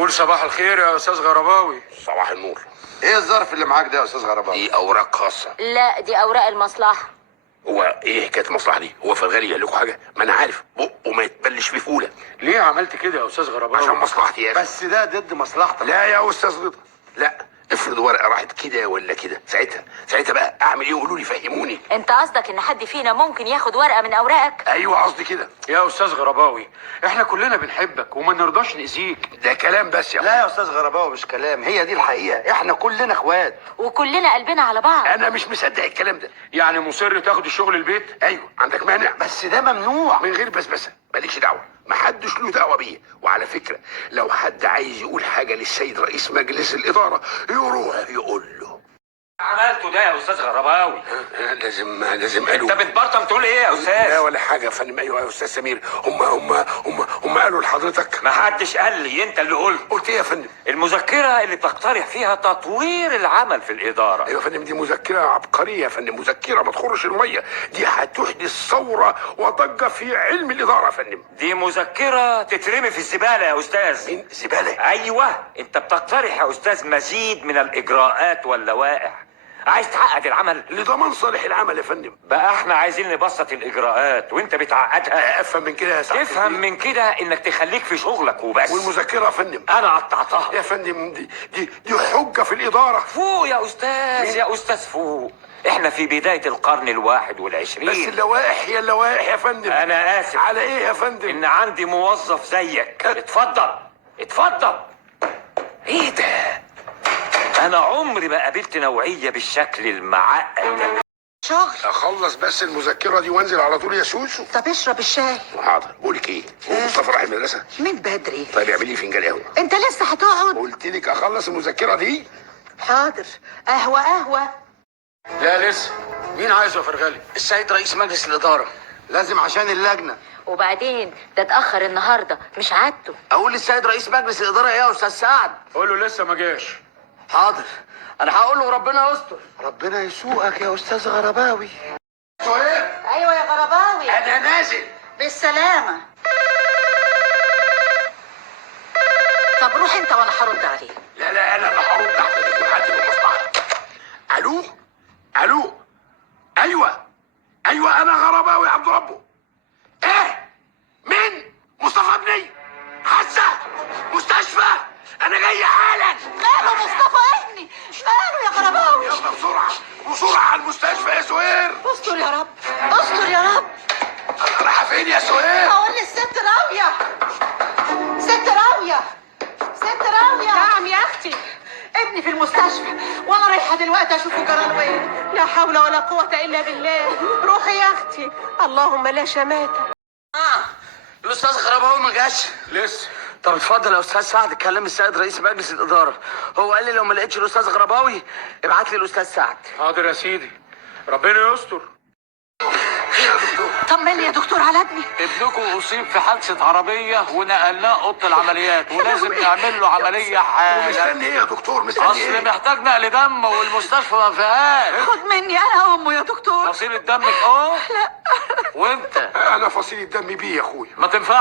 قول صباح الخير يا استاذ غرباوي. صباح النور. ايه الظرف اللي معاك ده يا استاذ غرباوي؟ دي اوراق خاصه. لا دي اوراق المصلحه. هو ايه حكايه المصلحه دي؟ هو في الغالي قال لكم حاجه؟ ما انا عارف بقه ما يتبلش فيه فوله. ليه عملت كده يا استاذ غرباوي؟ عشان مصلحتي يا اخي. بس ده ضد مصلحتك. لا يا استاذ رضا، لا. افرض ورقه راحت كده ولا كده، ساعتها بقى اعمل ايه؟ قولوا لي، فهموني. انت قصدك ان حد فينا ممكن ياخد ورقه من اوراقك؟ ايوه قصدي كده. يا استاذ غرباوي احنا كلنا بنحبك وما نرضاش نأذيك. ده كلام بس يا لا يا استاذ غرباوي مش كلام، هي دي الحقيقه، احنا كلنا اخوات. وكلنا قلبنا على بعض. انا مش مصدق الكلام ده. يعني مصر تاخد الشغل البيت؟ ايوه عندك مانع؟ بس ده ممنوع. من غير بسبسه، مالكش دعوه، محدش له دعوه بيه. وعلى فكره لو حد عايز يقول حاجه للسيد رئيس مجلس الاداره يروح يقول له. عملته ده يا استاذ غرباوي. لازم قالوا. انت بتبرطم تقول ايه يا لا استاذ؟ ولا حاجه يا فندم. ايوه يا استاذ سمير، هم قالوا لحضرتك. ما حدش قال لي، انت اللي قلت. قلت ايه يا فندم؟ المذكره اللي بتقترح فيها تطوير العمل في الاداره. ايوه يا فندم، دي مذكره عبقريه يا فندم، مذكره ما تخرش الميه، دي هتحدث ثوره وضجه في علم الاداره يا فندم. دي مذكره تترمي في الزباله يا استاذ. من زباله؟ ايوه، انت بتقترح يا استاذ مزيد من الاجراءات واللوائح. عايز تعقد العمل؟ لضمان صالح العمل يا فندم. بقى احنا عايزين نبسط الاجراءات وانت بتعقدها. افهم من كده يا سعاده. تفهم من كده انك تخليك في شغلك وبس. والمذكره يا فندم انا قطعتها يا فندم، دي حجه في الاداره. فوق يا استاذ، يا استاذ فوق. احنا في بداية القرن الواحد والعشرين. بس اللوائح هي اللوائح يا فندم. انا اسف. على ايه يا فندم؟ ان عندي موظف زيك. اتفضل اتفضل. ايه ده؟ انا عمري ما قابلت نوعية بالشكل المعقد ده. شغل. اخلص بس المذكره دي وانزل على طول يا سوسو. طب اشرب الشاي. حاضر. بقولك ايه، هو مصطفى راح المدرسه؟ من بدري. طيب اعملي لي فنجان قهوه. انت لسه هتقعد؟ قلت لك اخلص المذكره دي. حاضر. قهوة. لا لسه. مين عايزه يا فرغالي؟ السيد رئيس مجلس الاداره. لازم عشان اللجنه. وبعدين ده اتاخر النهارده، مش عادته. اقول للسيد رئيس مجلس الاداره ايه يا استاذ سعد؟ قول له لسه ما جاش. حاضر، انا هقول له ربنا يستر. ربنا يسوقك يا استاذ غرباوي. سهير، ايوه يا غرباوي. انا نازل. بالسلامة. طب روح انت وانا هرد عليه. لا انا اللي هرد احسن يكون حد من مصلحتك. الو. ايوه انا غرباوي عبد ربه. ايه؟ مين؟ مصطفى ابني؟ حاسه؟ مستشفى؟ انا جاي حالا. ماله مصطفى ابني؟ ماله يا غرباوي؟ يلا بسرعه على المستشفى يا سهير. استر يا رب، استر يا رب. انا رايحه فين يا سهير؟ هقول للست راوية. ست راوية. نعم يا اختي. ابني في المستشفى وانا رايحه دلوقتي اشوفه جراله ايه. لا حول ولا قوه الا بالله. روحي يا اختي. اللهم لا شماتة. الاستاذ غرباوي ما جاش لسه. طب اتفضل يا استاذ سعد، كلم السيد رئيس مجلس الاداره. هو قال لي لو ما لقيتش الاستاذ غرباوي ابعت لي الاستاذ سعد. حاضر يا سيدي، ربنا يستر. طمني يا دكتور على ابني. ابنكم اصيب في حادثه عربيه ونقلناه اوضه العمليات ولازم نعمل له عمليه حالا. مستني ايه يا دكتور؟ مستني اصل ايه؟ محتاج نقل دم والمستشفى ما فيهاش. خد مني انا امه يا دكتور. فصيله دمك اه. لا. وانت انا فصيل الدم بيه يا اخويا. ما تنفعش.